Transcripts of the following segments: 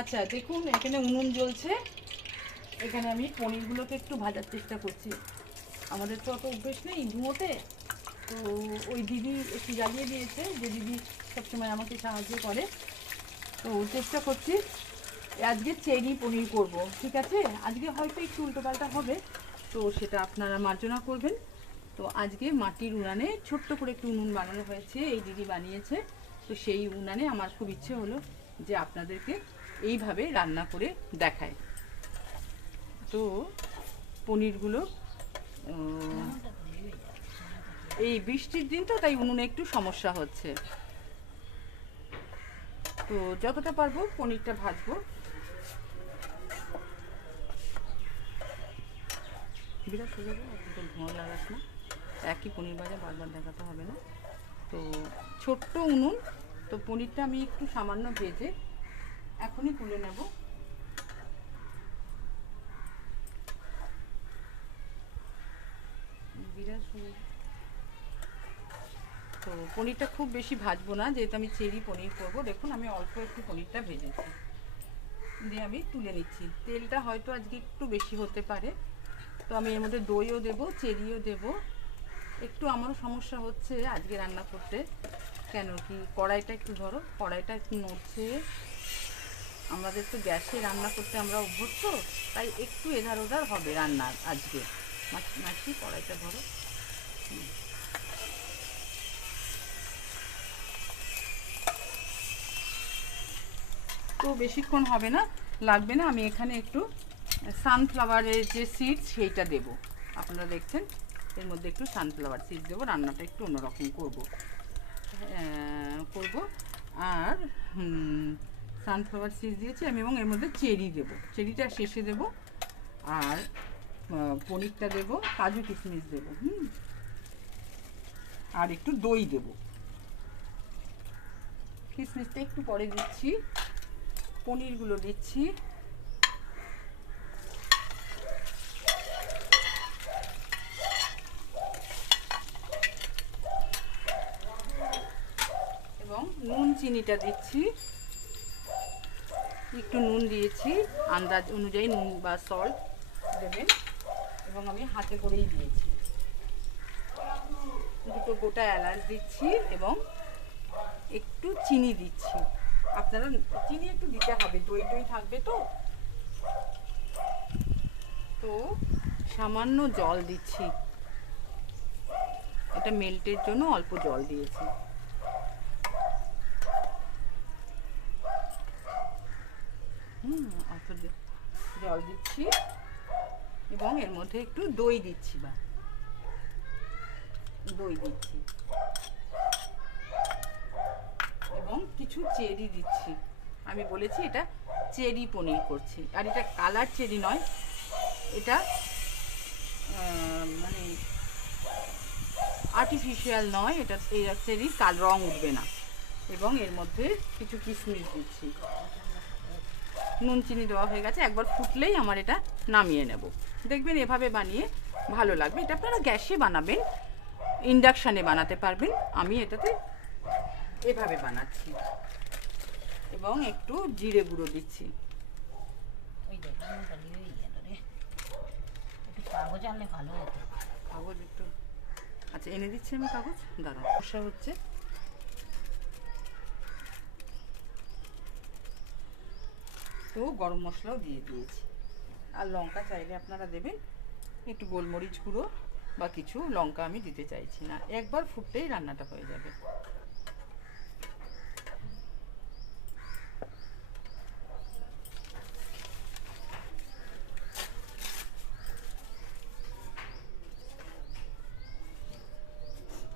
আচ্ছা দেখুন, এখানে উনুন জ্বলছে। এখানে আমি পনিরগুলোকে একটু ভাজার চেষ্টা করছি। আমাদের তো অত অভ্যেস নেই ধুঁয়োতে, তো ওই দিদি একটু জ্বালিয়ে দিয়েছে, যে দিদি সবসময় আমাকে সাহায্য করে। তো চেষ্টা করছি আজকে চেরি পনির করব, ঠিক আছে? আজকে হয়তো একটু উল্টোপাল্টা হবে, তো সেটা আপনারা মার্জনা করবেন। তো আজকে মাটির উনানে ছোট্ট করে একটু উনুন বানানো হয়েছে, এই দিদি বানিয়েছে। তো সেই উনানে আমার খুব ইচ্ছে হলো যে আপনাদেরকে এইভাবে রান্না করে দেখায়। তো পনিরগুলো এই বৃষ্টির দিন তো, তাই উনুনে একটু সমস্যা হচ্ছে। তো যতটা পারবো পনিরটা ভাজবো। বিরাট হয়ে যাবে, তো ধোঁয়া লাগাস না, একই পনির ভাজা বারবার দেখাতে হবে না। তো ছোট্ট উনুন, তো পনিরটা আমি একটু সামান্য ভেজে এখনই তুলে নেব। বিরাট তো পনিরটা খুব বেশি ভাজবো না, যেহেতু আমি চেরি পনির করবো। দেখুন আমি অল্প একটু পনিরটা ভেজেছি, দিয়ে আমি তুলে নিচ্ছি। তেলটা হয়তো আজকে একটু বেশি হতে পারে, তো আমি এর মধ্যে দইও দেবো, চেরিও দেবো। একটু আমারও সমস্যা হচ্ছে আজকে রান্না করতে, কেন কি কড়াইটা একটু ধরো, কড়াইটা একটু নড়ছে। আমাদের তো গ্যাসে রান্না করতে আমরা অভ্যস্ত, তাই একটু এধার ওধার হবে রান্না আজকে। মাছি কড়াইটা ধরো। তো বেশিক্ষণ হবে না, লাগবে না। আমি এখানে একটু সানফ্লাওয়ারের যে সিড সেইটা দেব। আপনারা দেখছেন এর মধ্যে একটু সানফ্লাওয়ার সিড দেবো, রান্নাটা একটু অন্যরকম করব। আর সানফ্লাওয়ার সিড দিয়েছি আমি, এবং এর মধ্যে চেরি দেব, চেরিটা শেষে দেব। আর পনিরটা দেব, কাজু কিশমিশ দেব, আর একটু দই দেব। কিশমিশটা একটু পরে দিচ্ছি, পনিরগুলো দিচ্ছি। এবং নুন চিনিটা দিচ্ছি, একটু নুন দিয়েছি, আন্দাজ অনুযায়ী নুন বা সল্ট দেবেন। এবং আমি হাতে করেই দিয়েছি। দুটো গোটা এলাচ দিচ্ছি এবং একটু চিনি দিচ্ছি। আপনারা চিনি একটু দিতে হবে, দই টই থাকবে তো। তো সামান্য জল দিচ্ছি, এটা মেল্টের জন্য অল্প জল দিয়েছি। অল্প জল দিচ্ছি এবং এর মধ্যে একটু দই দিচ্ছি, বা দই দিচ্ছি এবং কিছু চেরি দিচ্ছি। আমি বলেছি এটা চেরি পনির করছি, আর এটা কালার চেরি নয়, এটা মানে আর্টিফিশিয়াল নয়, এটা এই চেরি কাল রং উঠবে না। এবং এর মধ্যে কিছু কিশমিশ দিচ্ছি। নুন চিনি দেওয়া হয়ে গেছে, একবার ফুটলেই আমার এটা নামিয়ে নেব। দেখবেন এভাবে বানিয়ে ভালো লাগবে। এটা আপনারা গ্যাসে বানাবেন, ইন্ডাকশানে বানাতে পারবেন, আমি এটাতে এভাবে বানাচ্ছি। এবং একটু জিরে গুঁড়ো দিচ্ছি। কাগজ আনলে ভালো হতো। কাগজ একটু, আচ্ছা এনে দিচ্ছি আমি কাগজ, দাঁড়া। সমস্যা হচ্ছে, তো গরম মশলাও দিয়ে দিয়েছি, আর লঙ্কা চাইলে আপনারা দেবেন, একটু গোলমরিচ গুঁড়ো বা কিছু লঙ্কা আমি দিতে চাইছি না। একবার ফুটতেই রান্নাটা হয়ে যাবে।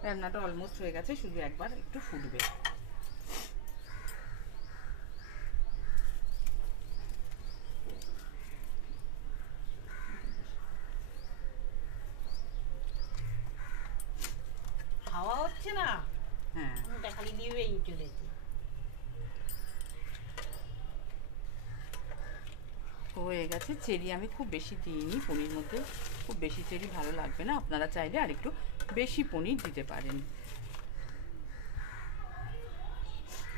রান্নাটা অলমোস্ট হয়ে গেছে, শুধু একবার একটু ফুটবে। হাওয়া হচ্ছে না, হ্যাঁ খালি দিয়েই চলেছে। হয়ে গেছে। চেরি আমি খুব বেশি দিইনি, পনির মধ্যে খুব বেশি চেরি ভালো লাগবে না, আপনারা চাইলে আর একটু বেশি পনির দিতে পারেন।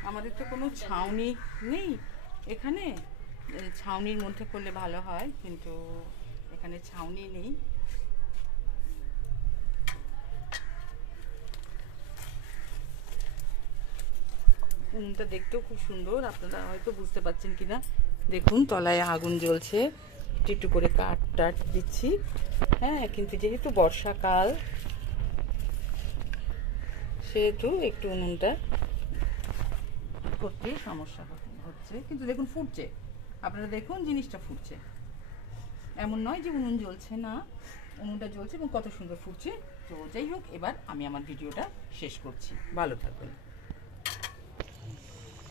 আমাদের তো কোনো ছাউনি নেই এখানে, ছাউনির মধ্যে করলে ভালো হয়, কিন্তু এখানে ছাউনি নেই। উনুনটা দেখতেও খুব সুন্দর, আপনারা হয়তো বুঝতে পারছেন কিনা। দেখুন তলায় আগুন জ্বলছে, একটু একটু করে কাঠ টাট দিচ্ছি। হ্যাঁ, কিন্তু যেহেতু বর্ষাকাল সেহেতু একটু উনুনটা করতে সমস্যা হচ্ছে, কিন্তু দেখুন ফুটছে। আপনারা দেখুন জিনিসটা ফুটছে, এমন নয় যে উনুন জ্বলছে না, উনুনটা জ্বলছে এবং কত সুন্দর ফুটছে। তো যাই হোক, এবার আমি আমার ভিডিওটা শেষ করছি। ভালো থাকবেন।